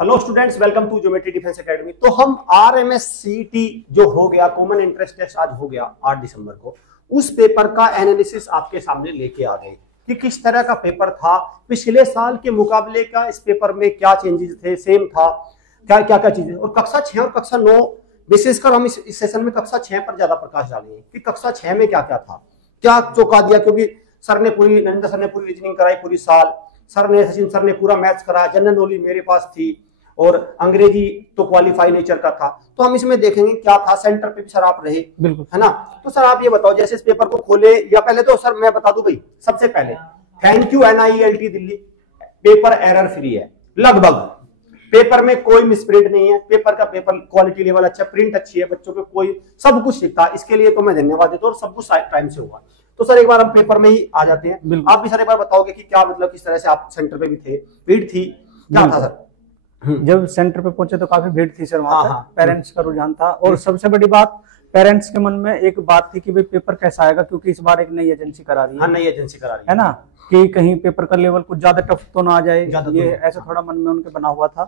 Hello students, welcome to geometry defence academy. तो हम RMSCT जो हो गया कॉमन इंटरेस्ट टेस्ट आज हो गया 8 दिसंबर को, उस पेपर का एनालिसिस आपके सामने लेके आ गए कि किस तरह का पेपर था, पिछले साल के मुकाबले का इस पेपर में क्या चेंजेस थे, सेम था क्या क्या क्या चीजें। और कक्षा 6 और कक्षा 9 विशेषकर हम इस सेशन में कक्षा 6 पर ज्यादा प्रकाश डालेंगे कि कक्षा 6 में क्या क्या था, क्या चौंका दिया। क्योंकि नरेंद्र सर ने पूरी रीजनिंग कराई पूरी साल, सचिन सर ने पूरा मैथ्स कराया, जनरल नॉलेज मेरे पास थी और अंग्रेजी तो क्वालिफाई नेचर का था। तो हम इसमें देखेंगे क्या था। सेंटर पे भी सर आप रहे, बिल्कुल है ना। तो सर आप ये बताओ, जैसे इस पेपर को खोले, या पहले तो सर मैं बता दूं भाई, सबसे पहले thank you NIELT Delhi, paper error free है लगभग। पेपर में कोई मिसप्रिंट नहीं है, पेपर का पेपर क्वालिटी लेवल अच्छा, प्रिंट अच्छी है, बच्चों को कोई सब कुछ दिखता, इसके लिए तो मैं धन्यवाद देता हूँ। और सब कुछ टाइम से हुआ। तो सर एक बार हम पेपर में ही आ जाते हैं। आप भी सर एक बार बताओगे कि क्या मतलब किस तरह से आप सेंटर पे भी थे, भीड़ थी, क्या था सर? जब सेंटर पे पहुंचे तो काफी भीड़ थी सर वहां। पेरेंट्स का रुझान था और सबसे बड़ी बात पेरेंट्स के मन में एक बात थी कि भाई पेपर कैसा आएगा, क्योंकि इस बार एक नई एजेंसी करा रही है। नई एजेंसी करा रही है ना, कि कहीं पेपर का लेवल कुछ ज्यादा टफ तो ना आ जाए, ये ऐसा थोड़ा मन में उनके बना हुआ था।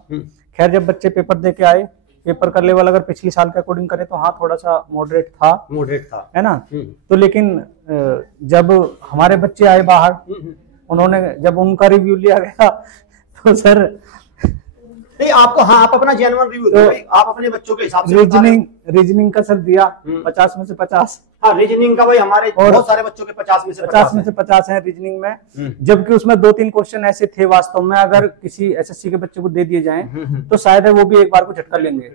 खैर जब बच्चे पेपर दे के आए, पेपर का लेवल अगर पिछले साल के अकॉर्डिंग करें तो हाँ थोड़ा सा मॉडरेट था है ना। तो लेकिन जब हमारे बच्चे आए बाहर, उन्होंने जब उनका रिव्यू लिया गया तो सर नहीं आपको, हाँ आप अपना जेन्युइन रिव्यू दो, आप अपने बच्चों के हिसाब से। रीजनिंग का सर दिया 50 में से 50। हाँ रीजनिंग का भाई हमारे बहुत सारे बच्चों के 50 में से 50 है रीजनिंग में। जबकि उसमें 2-3 क्वेश्चन ऐसे थे वास्तव में, अगर किसी SSC के बच्चे को दे दिए जाएं तो शायद वो भी एक बार को झटका लेंगे,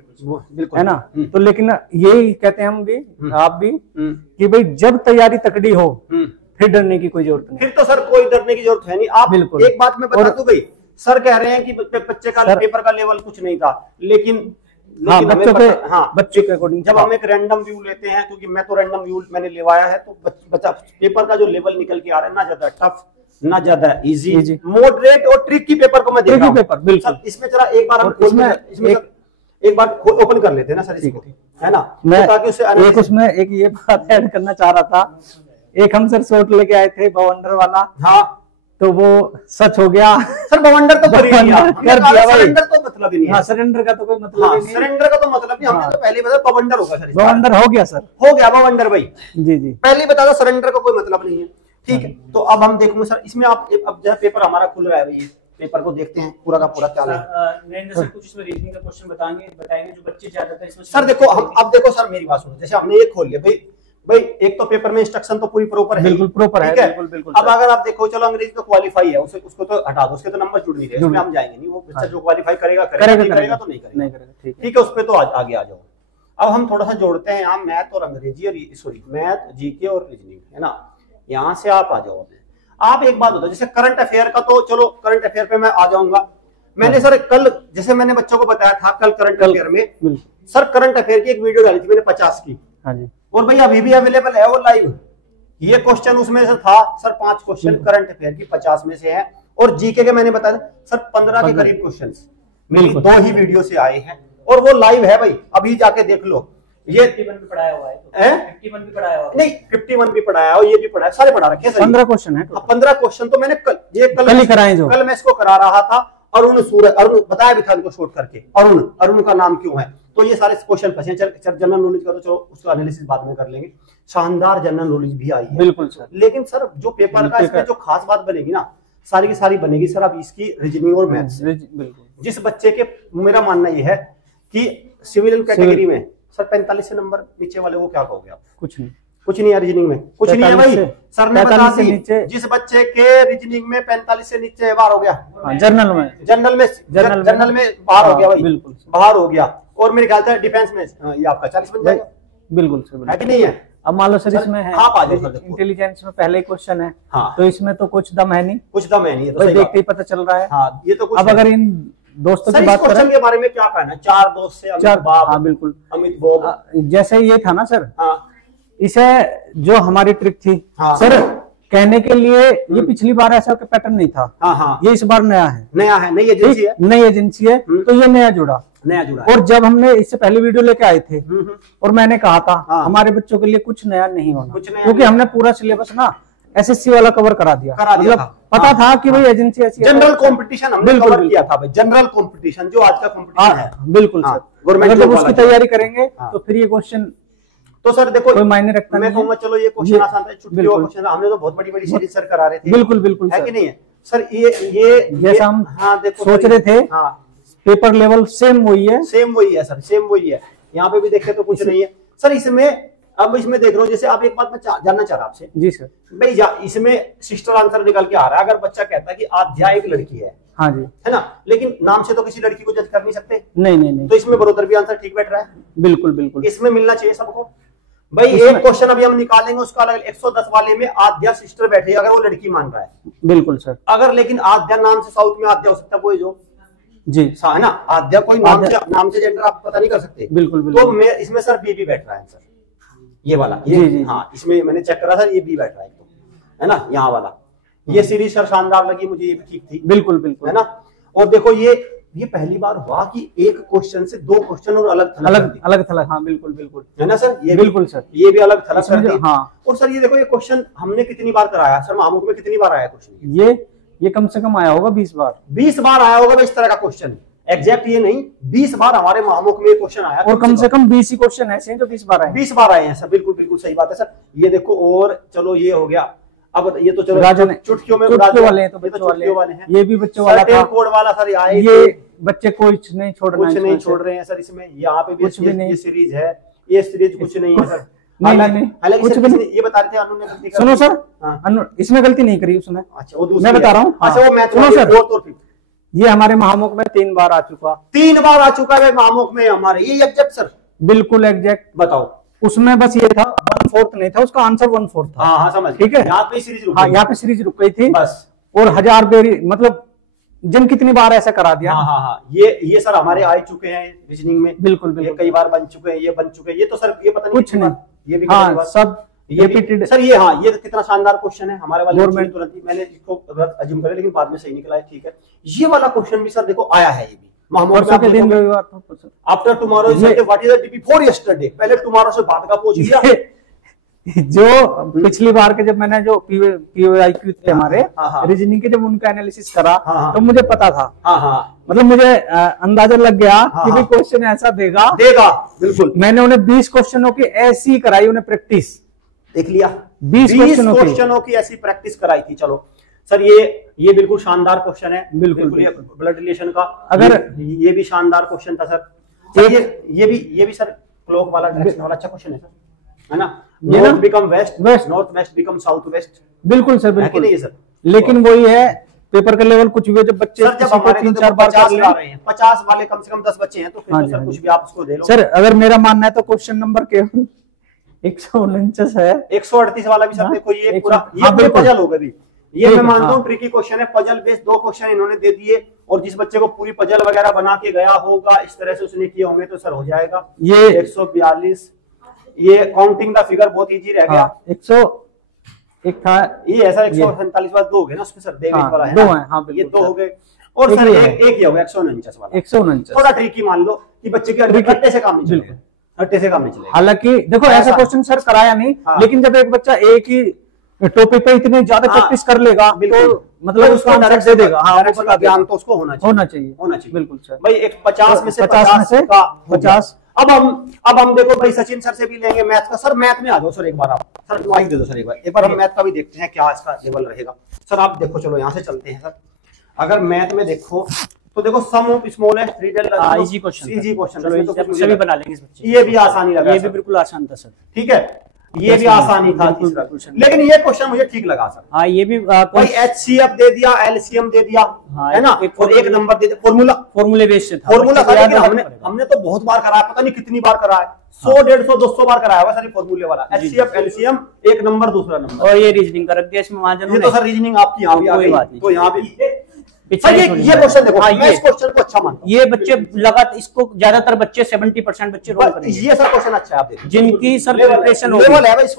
है ना। तो लेकिन यही कहते हैं हम भी, आप भी, कि भाई जब तैयारी तकड़ी हो फिर डरने की कोई जरूरत नहीं। फिर तो सर कोई डरने की जरूरत है नहीं। आप एक बात मैं बता दूं भाई, सर कह रहे हैं कि बच्चे का पेपर का लेवल कुछ नहीं था, लेकिन बच्चों के अकॉर्डिंग जब हम एक रैंडम व्यू लेते हैं, क्योंकि मैं तो रैंडम व्यू मैंने लेवाया है, तो बच्चा पेपर का जो लेवल निकल के आ रहा है, ना ज्यादा टफ ना ज्यादा इजी, मॉडरेट और ट्रिकी पेपर को मैं देख रहा हूं। इसमें चला एक बार हम इसमें एक बार ओपन कर लेते हैं ना सर इसको, है ना। ताकि उससे उसमें एक ये बात ऐड करना चाह रहा था, एक हम सर शॉट लेके आए थे बवंडर वाला, हाँ तो वो सच हो गया सर। बवंडर तो कर दिया, सरेंडर तो मतलब ही नहीं है। हाँ सरेंडर का तो कोई मतलब नहीं, सरेंडर का तो मतलब नहीं। हमने तो पहले बताया बवंडर होगा सर, बवंडर हो गया सर, हो गया बवंडर भाई। जी पहले बता दो, सरेंडर का कोई मतलब नहीं है, ठीक है। तो अब हम देखूंगे सर इसमें, आप अब जो पेपर हमारा खुल रहा है भाई, पेपर को देखते हैं पूरा का पूरा क्या है। नरेंद्र सर कुछ इसमें रीजनिंग का क्वेश्चन बताएंगे जो बच्चे ज्यादातर इसमें। सर देखो, हम अब देखो सर मेरी बात सुनो, जैसे हमने ये खोल लिया भाई, एक तो पेपर में इंस्ट्रक्शन तो पूरी प्रॉपर है, बिल्कुल प्रॉपर है, बिल्कुल। अब अगर आप देखो, चलो अंग्रेजी तो क्वालिफाई है, उसको तो हटा दो, उसके तो नंबर जुड़ नहीं रहे, उसमें हम जाएंगे नहीं। वो बच्चा जो क्वालिफाई करेगा तो नहीं करेगा, ठीक है, उस पर तो आगे आ जाओ। अब हम थोड़ा सा जोड़ते हैं यहाँ मैथ और अंग्रेजी और मैथ, GK और रीजनिंग, है ना। यहाँ से आप आ जाओ। आप एक बात बताओ, जैसे करंट अफेयर का, तो चलो करंट अफेयर पे मैं आ जाऊंगा। मैंने सर कल, जैसे मैंने बच्चों को बताया था, कल करंट अफेयर में सर करंट अफेयर की एक वीडियो डाली थी मैंने 50 की। हाँ जी। और भाई अभी भी अवेलेबल है वो लाइव। ये क्वेश्चन उसमें से था सर, 5 क्वेश्चन करंट अफेयर की 50 में से है। और GK के मैंने बताया सर 15 के करीब क्वेश्चन मेरी 2 ही वीडियो से आए हैं, और वो लाइव है भाई, अभी जाके देख लो। ये 51 भी पढ़ाया हुआ है, 51 भी पढ़ाया हुआ है, नहीं 51 भी पढ़ाया और ये भी पढ़ाया, सारे पढ़ा रखे। 15 क्वेश्चन है, 15 क्वेश्चन तो मैंने कल ही कराए, कल मैं इसको करा रहा था। अरुण बताया भी था इनको शॉर्ट करके, अरुण का नाम क्यों है। तो ये सारे क्वेश्चन फंसे। जनरल नॉलेज का तो चलो उसका एनालिसिस बाद में कर लेंगे। शानदार जनरल नॉलेज भी आई है, बिल्कुल सर। लेकिन सर जो पेपर का इसमें जो खास बात बनेगी ना, सारी की सारी बनेगी सर अब इसकी रीजनिंग और मैथ्स। जिस बच्चे के, मेरा मानना ये है कि सिविल कैटेगरी में सर 45 से नंबर नीचे वाले को क्या कहोगे आप? कुछ नहीं है रीजनिंग में, कुछ नहीं है भाई। सर ने बता दी, जिस बच्चे के रीजनिंग में 45 से नीचे बाहर हो गया, जनरल में बाहर हो गया भाई, बिल्कुल बाहर हो गया। और मेरे ख्याल से डिफेंस में ये आपका 40 बन जाएगा, बिल्कुल है कि नहीं है। अब मान लो सर इसमें है इंटेलिजेंस में पहले क्वेश्चन है, तो इसमें तो कुछ दम है नहीं, तो देखते ही पता चल रहा है। ये तो अब अगर इन दोस्तों की बात करें के बारे में क्या कहना, 4 दोस्त से बिल्कुल अमित बोब, जैसे ये था ना सर, इसे जो हमारी ट्रिक थी सर कहने के लिए, ये पिछली बार ऐसा पैटर्न नहीं था, ये इस बार नया है, नई एजेंसी है, तो ये नया जुड़ा। और जब हमने इससे पहले वीडियो लेके आए थे और मैंने कहा था हमारे बच्चों के लिए कुछ नया नहीं होना, क्योंकि हमने पूरा सिलेबस ना एसएससी वाला कवर करा दिया मतलब पता था कि भाई एजेंसी ऐसी जनरल कंपटीशन हमने कवर किया था भाई, जनरल कंपटीशन जो आज का कंपटीशन है। बिल्कुल सर, गवर्नमेंट जब उसकी तैयारी करेंगे तो फिर ये क्वेश्चन तो सर देखो कोई मायने रखता मैं कहूंगा चलो ये क्वेश्चन आसान था, छुट्टी का क्वेश्चन हमने तो बहुत बड़ी बड़ी सीरीज सर करा रहे थे। बिल्कुल बिल्कुल है कि नहीं है सर, ये जैसा हम देखो सोच रहे थे पेपर लेवल सेम वही है, सेम वही है सर, सेम वही है। यहाँ पे भी देखे तो कुछ नहीं है सर इसमें। अब इसमें देख रहा हूँ जैसे आप एक बात मैं जानना चाह रहा आपसे जी सर भाई, इसमें सिस्टर आंसर निकल के आ रहा है। अगर बच्चा कहता है कि आध्या एक लड़की है, हाँ जी, है ना, लेकिन नाम से तो किसी लड़की को जज कर नहीं सकते। नहीं तो इसमें बरोबर भी आंसर ठीक बैठ रहा है। बिल्कुल बिल्कुल, इसमें मिलना चाहिए सबको भाई। एक क्वेश्चन अभी हम निकालेंगे उसका अलग 110 वाले में आध्या सिस्टर बैठे अगर वो लड़की मान रहा है। बिल्कुल सर, अगर लेकिन आध्या नाम से साउथ में आध्या हो सकता है कोई जो जी है ना, आध्या कोई नाम से जेंडर आप पता नहीं कर सकते। बिल्कुल तो मैं इसमें सर बी बैठ रहा है सर, ये वाला ये हाँ, इसमें मैंने चेक करा सर, ये बी बैठ रहा है तो, है ना, यहाँ वाला ये सीरीज सर शानदार लगी मुझे, ये भी ठीक थी। बिल्कुल बिल्कुल, है ना। और देखो ये पहली बार हुआ कि एक क्वेश्चन से दो क्वेश्चन और अलग थलग, हाँ बिल्कुल बिल्कुल, है ना सर, ये बिल्कुल सर, ये भी अलग थलग कर दी। हाँ। और सर ये देखो ये क्वेश्चन हमने कितनी बार कराया सर, मामूक में कितनी बार आया क्वेश्चन? ये कम से कम आया होगा 20 बार, 20 बार आया होगा इस तरह का क्वेश्चन, एग्जैक्ट ये नहीं 20 बार हमारे मामूक में क्वेश्चन आया। और कम से कम 20 ही क्वेश्चन ऐसे हैं जो 20 बार आए, 20 बार आए हैं सर, बिल्कुल बिल्कुल सही बात है सर। ये देखो और चलो ये हो गया, अब ये तो चलो चुटकियों में वाले हैं, तो बच्चों वाले हैं, ये भी बच्चों वाला था, कोड वाला सर, ये बच्चे कुछ नहीं छोड़ रहे हैं सर इसमें। यहाँ पे भी ये सीरीज है, ये सीरीज कुछ नहीं है सर, नहीं कुछ भी नहीं। ये बता रहे थे अनु ने गलती सुनो सर, इसमें गलती नहीं करी उसने। अच्छा वो मैं बता रहा हूँ, अच्छा वो मैं सुनो सर, ये हमारे महामुख में 3 बार आ चुका, 3 बार आ चुका है महामुख में हमारे, ये एग्जैक्ट सर, बिल्कुल एग्जैक्ट। बताओ उसमें बस ये था 1/4 नहीं था, उसका आंसर 1/4 था। हाँ समझ, ठीक है, यहाँ पे सीरीज रुक गई, यहाँ पे सीरीज रुक गई थी बस। और 1000 बेरी मतलब जिन कितनी बार ऐसा करा दिया। हाँ ये सर हमारे आ चुके हैं रीजनिंग में, बिल्कुल ये कई बार बन चुके हैं, ये बन चुके हैं, ये तो सर ये पता नहीं कुछ नहीं, ये भी हाँ सब रिपीटेड सर। ये हाँ ये कितना शानदार क्वेश्चन है हमारे वाले गवर्नमेंट, तुरंत ही मैंने इसको गलत अज्यूम कर, लेकिन बाद में सही निकला है, ठीक है। ये वाला क्वेश्चन भी सर देखो आया है, ये भी परसों के दिन after tomorrow what is the day before yesterday, पहले टुमारो से बाद का पूछ लिया। जो पिछली बार के जब मैंने जो POIQ थे हमारे रीजनिंग के, जब उनका एनालिसिस करा तो मुझे पता था, मतलब मुझे अंदाजा लग गया कि भी क्वेश्चन ऐसा देगा बिल्कुल। मैंने उन्हें 20 क्वेश्चनों की ऐसी कराई, उन्हें प्रैक्टिस देख लिया, 20 क्वेश्चनों की ऐसी प्रैक्टिस कराई थी। चलो सर ये बिल्कुल शानदार क्वेश्चन है, बिल्कुल ब्लड रिलेशन का, अगर ये भी शानदार क्वेश्चन था सर। ये भी सर क्लॉक वाला डायरेक्शन वाला अच्छा क्वेश्चन है सर, है ना। North become west, north west become south west, बिल्कुल सर, बिल्कुल नहीं सर। लेकिन वही है पेपर का लेवल कुछ भी, जब बच्चे जब हमारे 3-4 बार कर रहे हैं, 50 वाले कम से कम 10 बच्चे हैं, तो फिर सर कुछ भी आप उसको दे लो सर। अगर मेरा मानना है तो क्वेश्चन नंबर केवल 149 है, 138 वाला भी सर देखो, ये पूरा ये पजल होगा भी, ये मैं मानता हूँ ट्रिकी क्वेश्चन है, पजल बेस्ड 2 क्वेश्चन इन्होंने दे दिए, और जिस बच्चे को पूरी पजल वगैरह बना के गया होगा, इस तरह से उसने किए होंगे, तो सर हो जाएगा ये 142। ये काउंटिंग दा फिगर बहुत इजी रह गया, 101 था ये, ऐसा 147 वाला 2 हो गए ना उसमें सर, देवेश वाला है 2 है, हाँ ये 2 हो गए, और सर एक ही हो गया 149 वाला, 149 थोड़ा ट्रिकी मान लो कि बच्चे के हट्टे से काम नहीं चलेगा, हट्टे से काम नहीं चलेगा। हालांकि देखो ऐसा क्वेश्चन सर कराया नहीं, लेकिन जब एक बच्चा एक ही टॉपिक पे इतनी ज्यादा प्रैक्टिस कर लेगा तो मतलब उसको डायरेक्ट दे देगा, हाँ उसका ज्ञान तो उसको होना चाहिए बिल्कुल सर भाई। एक 50 में से 50। अब हम देखो भाई सचिन सर से भी लेंगे मैथ का। सर मैथ में आ जाओ सर, एक बार आप सर माइक दे दो सर, एक बार हम मैथ का भी देखते हैं क्या इसका लेवल रहेगा सर। आप देखो, चलो यहाँ से चलते हैं सर। अगर मैथ में देखो तो देखो सम ऑफ स्मॉलेस्ट इजी क्वेश्चन भी बना लेंगे, ये भी आसानी लगा, ये भी बिल्कुल आसान था सर, ठीक है, ये भी आसानी था तीसरा, लेकिन ये क्वेश्चन मुझे ठीक लगा सर। हाँ ये भी भाई HCF दे दिया, LCM दे दिया, है ना, और एक नंबर दे दिया, फॉर्मूले बेस्ड था, फॉर्मूला हमने तो बहुत बार कराया, पता नहीं कितनी बार कराया, 100, 150, 200 बार कराया हुआ सर फॉर्मूले वाला। HCF LCM एक नंबर, दूसरा नंबर, और ये रीजनिंग कर दिया इसमें महाजन, ये तो सर रीजनिंग आपकी यहाँ भी आ गई, तो यहाँ भी ये क्वेश्चन देखो, मैं इस क्वेश्चन को अच्छा मानता हूं। ये बच्चे लगातार इसको ज्यादातर बच्चे 70% बच्चे रोल करेंगे, ये सर क्वेश्चन अच्छा है, आप देखो जिनकी सर प्रिपरेशन लेवल है इस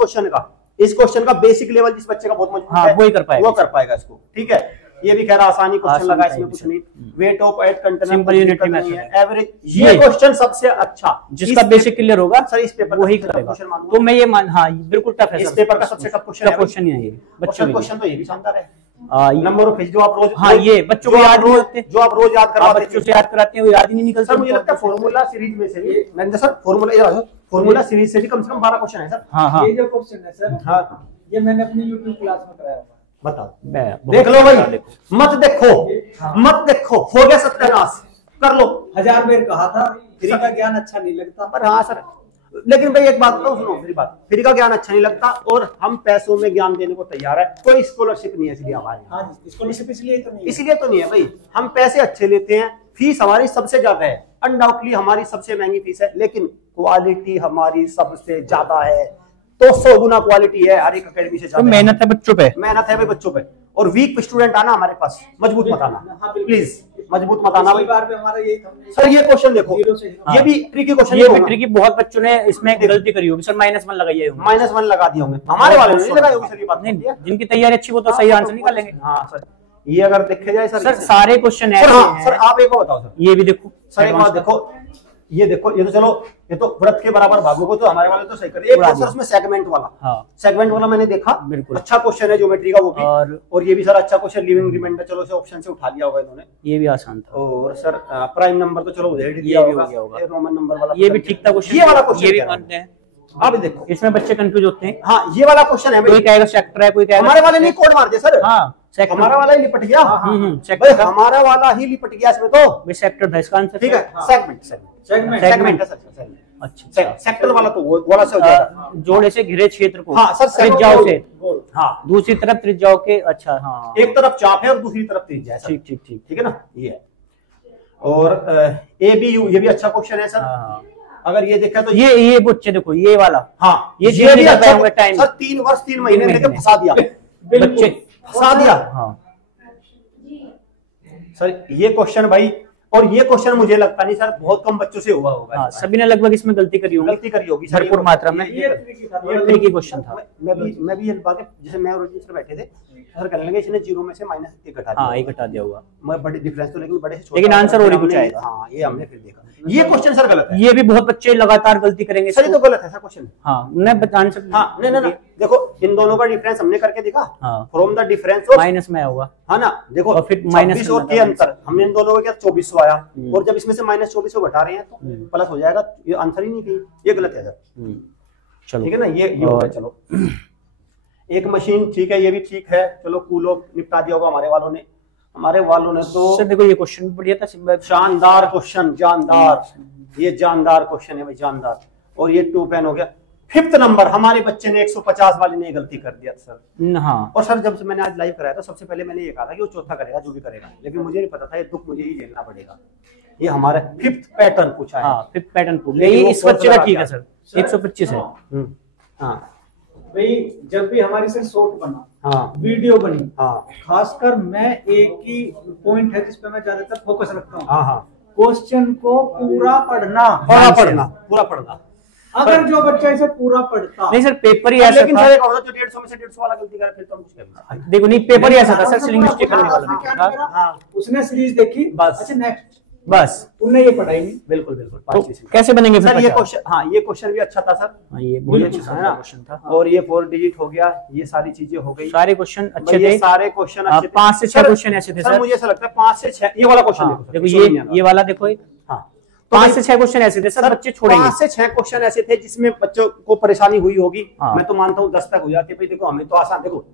क्वेश्चन का, बेसिक लेवल जिस बच्चे का बहुत मजबूत है, वही कर पाएगा, वो कर पाएगा इसको, ठीक है। ये भी कह रहा आसानी क्वेश्चन लगा, इसमें कुछ नहीं। Weight of eight container simple unitary method है, एवरेज, ये क्वेश्चन सबसे अच्छा जिसका बेसिक क्लियर होगा सर इस पेपर वही करेगा। तो मैं ये हाँ बिल्कुल टफ है इस पेपर का सबसे टफ क्वेश्चन है ये बच्चों क्वेश्चन। तो ये भी शानदार है, नंबर ऑफ जो आप रोज, हाँ ये बच्चों को याद नहीं होते, जो आप रोज याद करवाते हैं, बच्चों से याद कराते हैं वो याद ही नहीं निकलता। सर मुझे लगता है फॉर्मूला सीरीज में से भी मैंने सर फॉर्मूला सीरीज से भी कम से कम 12 क्वेश्चन है सर। हाँ हाँ ये जो क्वेश्चन है सर, हाँ ये मैंने अपनी यूट्यूब क्लास में कराया था। बताओ, देख लो भाई, मत देखो मत देखो, हो गया सत्यानाश, कर लो। 1000 बार कहा था फ्री का ज्ञान अच्छा नहीं लगता, पर हाँ सर, लेकिन भाई एक बात तो सुनो, मेरी बात, फ्री का ज्ञान अच्छा नहीं लगता और हम पैसों में ज्ञान देने को तैयार है। कोई स्कॉलरशिप नहीं है इसलिए हमारे, हाँ स्कॉलरशिप इसलिए तो नहीं है, इसलिए तो नहीं है भाई, हम पैसे अच्छे लेते हैं, फीस हमारी सबसे ज्यादा है, अनडाउटली हमारी सबसे महंगी फीस है, लेकिन क्वालिटी हमारी सबसे ज्यादा है। 200 गुना क्वालिटी है हर एक अकेडमी से ज्यादा। मेहनत है बच्चों पे, मेहनत है भाई बच्चों पे। और वीक स्टूडेंट आना हमारे पास, मजबूत मत आना प्लीज, मजबूत मत आना भाई। बार पे हमारा यही था सर। ये क्वेश्चन देखो, ये भी ट्रिकी क्वेश्चन, ये भी ट्रिकी, बहुत बच्चों ने इसमें गलती करी होगी सर, -1 लगाई होगी, -1 लगा दिए होंगे, हमारे वाले ने नहीं लगाई होगी सर, ये बात नहीं, जिनकी तैयारी अच्छी वो तो सही आंसर निकालेंगे। हाँ सर, ये अगर देखे जाए सर सारे क्वेश्चन ऐसे हैं। सर आप एक बात बताओ सर, ये भी देखो सर एक बात देखो, ये देखो, ये तो चलो, ये तो व्रत के बराबर भागोगे तो हमारे वाले तो सही कर। एक सर उसमें सेगमेंट वाला, हाँ सेगमेंट वाला मैंने देखा, बिल्कुल अच्छा क्वेश्चन है ज्योमेट्री का वो भी, और ये भी सर अच्छा क्वेश्चन, लिविंग रिमाइंडर चलो से ऑप्शन से उठा लिया होगा इन्होंने, ये भी आसान था। और सर प्राइम नंबर तो चलो उधर दिया होगा, रोमन नंबर वाला ये भी ठीक था क्वेश्चन, ये वाला क्वेश्चन ये भी मानते हैं। अब देखो इसमें बच्चे कंफ्यूज होते हैं, हाँ ये वाला क्वेश्चन है, कोई कहेगा सेक्टर है, कोई कहेगा हमारे वाले नहीं कोड मार दिया सर, हाँ हमारा वाला ही लिपट गया, सेक्टर हमारा वाला ही लिपट गया इसमें तो, सेक्टर था इसका आंसर, ठीक है। सेगमेंट है सर, अच्छा सेक्टर वाला तो वो वाला से हो जाएगा, जोड़े से घिरे क्षेत्र को, हाँ सर, त्रिज्याओं से, हाँ दूसरी तरफ त्रिज्याओं के, अच्छा हाँ, एक तरफ चाप है और दूसरी तरफ त्रिज्या है सर, ठीक ठीक ठीक, ठीक है ना, ये है। और ABU ये भी अच्छा क्वेश्चन है सर, अगर ये देखा तो ये बच्चे देखो ये वाला, हाँ ये भी अच्छा टाइम सर, 3 वर्ष 3 महीने लेके फंसा दिया बच्चे, फंसा दिया, हाँ सर ये क्वेश्चन भाई, और ये क्वेश्चन मुझे लगता नहीं सर बहुत कम बच्चों से हुआ होगा, हाँ, सभी ने लगभग इसमें गलती करी होगी भरपूर मात्रा में, ये ट्रिकी क्वेश्चन था। मैं भी ये बात, जैसे मैं और सर बैठे थे, सर कहने लगे इसने 0 में से -1 घटा दिया, हाँ 1 घटा दिया होगा, मैं बड़े डिफरेंस तो, लेकिन बड़े से छोटा, लेकिन आंसर और ही कुछ आएगा, हाँ ये हमने फिर देखा, ये क्वेश्चन सर गलत है, ये भी बहुत बच्चे लगातार गलती करेंगे सर, ये तो गलत है सर क्वेश्चन, हाँ नहीं आंसर, हाँ नहीं देखो इन दोनों का डिफरेंस हमने करके देखा, हाँ from the difference of minus में होगा, है ना, देखो और फिर 26 और के अंतर, हमने इन दोनों का क्या 2400 आया, और जब इसमें से -2400 घटा रहे हैं तो प्लस हो जाएगा, ये आंसर ही नहीं कही, ये गलत है सर, चलो ठीक है ना, ये हो गया। चलो एक मशीन ठीक है, ये भी ठीक है, चलो कूलो निपटा दिया होगा हमारे वालों ने तो सर देखो ये क्वेश्चन भी बढ़िया था, शानदार क्वेश्चन, जानदार, ये जानदार क्वेश्चन है भाई, जानदार। और ये 2 पेन हो गया, 5th नंबर हमारे बच्चे ने 150 वाले ने गलती कर दिया सर, हाँ। और सर जब से मैंने आज लाइव कराया था, सबसे पहले मैंने ये कहा था कि वो चौथा करेगा जो भी करेगा, लेकिन मुझे नहीं पता था ये दुख मुझे ही झेलना पड़ेगा। ये हमारा 5th पैटर्न पूछा है, हाँ 5th पैटर्न पूछ लिया, इस बच्चे का ठीक है सर, 125 है, हाँ भाई जब भी हमारी सर शॉर्ट बना, हाँ वीडियो बनी, हाँ खासकर मैं एक ही पॉइंट है जिसपे मैं ज्यादातर फोकस रखता हूँ, हाँ क्वेश्चन को पूरा पढ़ना, पूरा पढ़ना। अगर जो बच्चा इसे पूरा पढ़ता, नहीं सर पेपर ही ऐसा लेकिन था, सर एक होता जो 150 में से 150 वाला गलती करे फिर तो मुझे देखो नहीं पेपर ही ऐसा था सर, लिंग्विस्टिक करने वाला, हाँ उसने सीरीज देखी बस, अच्छा नेक्स्ट बस उन्हें ये पढ़ाई नहीं, बिल्कुल तो कैसे बनेंगे सर ये क्वेश्चन, हाँ ये क्वेश्चन भी अच्छा था सर, हाँ ये बहुत अच्छा क्वेश्चन था, और ये 4 डिजिट हो गया, ये सारी चीजें हो गई, सारे क्वेश्चन अच्छे थे, थे, सारे क्वेश्चन अच्छे थे, 5 से 6 क्वेश्चन ऐसे थे सर, मुझे ऐसा लगता है 5 से 6 ये वाला क्वेश्चन देखो, ये वाला देखो, हाँ 5 से 6 क्वेश्चन ऐसे थे सर, बच्चे छोड़ेंगे, 5 से 6 क्वेश्चन ऐसे थे जिसमें बच्चों को परेशानी हुई होगी, मैं तो मानता हूँ 10 तक हो जाती है। देखो हमें तो आसान, देखो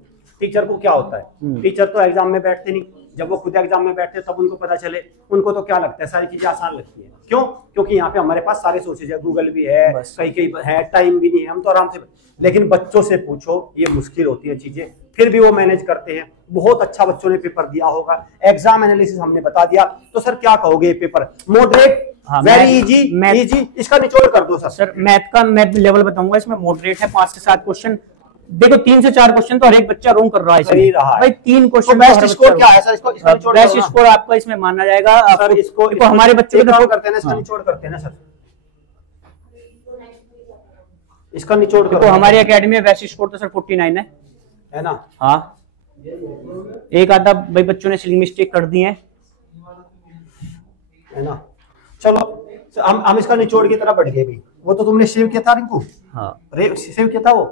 टीचर को क्या होता है, टीचर तो एग्जाम में बैठते नहीं, जब वो खुद एग्जाम में बैठते तब उनको पता चले, उनको तो क्या लगता है सारी चीजें आसान लगती है, क्यों? क्योंकि यहाँ पे हमारे पास सारे सोर्सेज है, गूगल भी है, कई है, टाइम भी नहीं है, हम तो आराम से, लेकिन बच्चों से पूछो ये मुश्किल होती है चीजें, फिर भी वो मैनेज करते हैं। बहुत अच्छा बच्चों ने पेपर दिया होगा, एग्जाम एनालिसिस हमने बता दिया, तो सर क्या कहोगे पेपर मॉडरेट, वेरी इजी, इसका निचोड़ कर दो सर। मैथ का मैं लेवल बताऊंगा, इसमें मॉडरेट है 5 से 7 क्वेश्चन, देखो 3 से 4 क्वेश्चन तो हर एक बच्चा रोंग कर रहा है, सही रहा है भाई 3 क्वेश्चन, बेस्ट स्कोर क्या है सर? इसको बेस्ट स्कोर आपका इसमें माना जाएगा, सर इसको हमारे बच्चे को करते हैं ना, इसका निचोड़ करते हैं ना सर, इसका निचोड़ देखो हमारी एकेडमी में बेस्ट स्कोर तो सर 49 है ना, हाँ एक आधा भाई बच्चों ने स्पेलिंग मिस्टेक कर दी है ना। चलो हम इसका निचोड़ की तरफ बढ़ गए भाई। वो तो तुमने सेव किया था रिंकू? हाँ सेव किया था वो।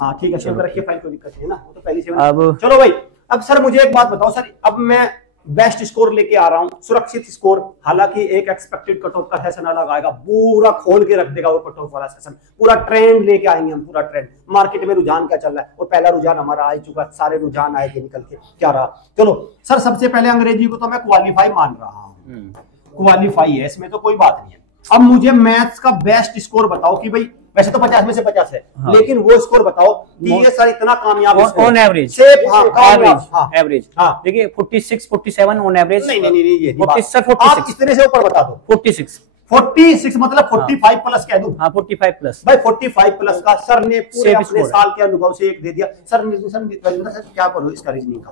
हाँ ठीक है, सेव कर रखिए फाइल, कोई दिक्कत नहीं है ना, वो तो पहली सेव। अब चलो भाई, अब सर मुझे एक बात बताओ सर, अब मैं बेस्ट स्कोर लेके आ रहा हूं, सुरक्षित स्कोर। हालांकि एक एक्सपेक्टेड कट ऑफ का सेशन अलग आएगा, पूरा खोल के रख देगा वो कट ऑफ वाला सेशन, पूरा ट्रेंड लेके आएंगे हम, पूरा ट्रेंड मार्केट में रुझान क्या चल रहा है, और पहला रुझान हमारा आ चुका, सारे रुझान आए थे निकल के, क्या रहा। चलो सर, सबसे पहले अंग्रेजी को तो मैं क्वालिफाई मान रहा हूं, क्वालिफाई है, इसमें तो कोई बात नहीं है। अब मुझे मैथ्स का बेस्ट स्कोर बताओ कि भाई, वैसे तो 50 में से 50 है, हाँ। लेकिन वो स्कोर बताओ कि ये सर इतना कामयाब ऑन एवरेज, एवरेज देखिए 46 47 ऑन एवरेज। नहीं ये 46 आप कितने से ऊपर बता दो। 46 मतलब 45 प्लस कह दूं? हाँ 45 प्लस भाई, 45 प्लस का सर ने पूरे अपने साल के अनुभव से एक दे दिया। सर क्या करो इसका रीजनिंग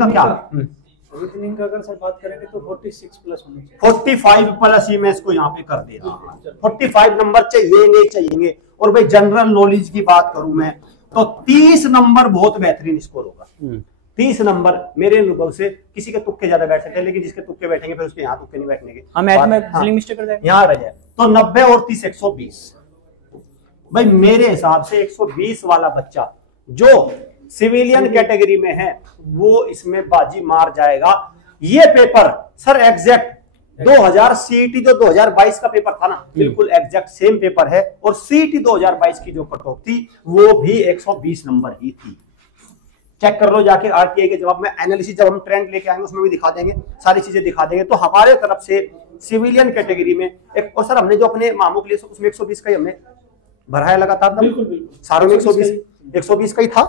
का क्या? रीजनिंग का अगर सर बात करेंगे तो 46 प्लस होनी चाहिए। 45 प्लस ही मैं इसको यहाँ पे कर दे रहा हूँ। 45 नंबर चाहिए। और भाई जनरल नॉलेज की बात करूं मैं तो 30 नंबर बहुत बेहतरीन स्कोर होगा। 30 नंबर मेरे अनुभव से, किसी के तुक्के ज्यादा बैठ सकते हैं, लेकिन जिसके तुक्के बैठेंगे फिर उसके यहाँ तुक्के नहीं बैठने के, यहाँ रह जाए तो 90 और 30 120। भाई मेरे हिसाब से 120 वाला बच्चा जो सिविलियन कैटेगरी में है वो इसमें बाजी मार जाएगा। ये पेपर सर एग्जैक्ट 2000 सीईटी जो 2022 का पेपर था ना, बिल्कुल एग्जैक्ट सेम पेपर है। और सीईटी 2022 की जो कट ऑफ थी वो भी 120 नंबर ही थी। चेक कर लो जाके आरटीआई के जवाब में। एनालिसिस जब हम ट्रेंड लेके आएंगे उसमें भी दिखा देंगे, सारी चीजें दिखा देंगे। तो हमारे तरफ से सिविलियन कैटेगरी में एक, और सर हमने जो अपने मामू के लिए उसमें 120 का ही हमने भराया लगातार, सारों में 120 का ही था।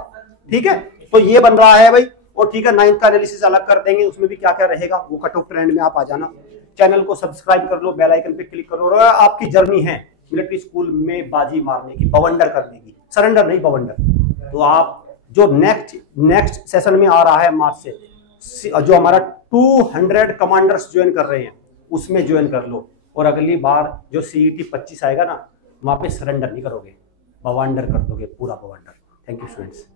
ठीक है, तो ये बन रहा है भाई। और ठीक है, 9th का एनालिसिस अलग कर देंगे, उसमें भी क्या क्या रहेगा वो कट ऑफ ट्रेंड में आप आ जाना। चैनल को सब्सक्राइब कर लो, बेल आइकन पे क्लिक करो। और आपकी जर्नी है मिलिट्री स्कूल में बाजी मारने की, बवंडर करने की, सरेंडर नहीं बवंडर। तो आप जो नेक्स्ट सेशन में आ रहा है मार्च से, जो हमारा 200 कमांडर्स ज्वाइन कर रहे हैं उसमें ज्वाइन कर लो। और अगली बार जो सीईटी 25 आएगा ना, वहां पे सरेंडर नहीं करोगे, बवंडर कर दोगे, पूरा बवंडर। Thank you students.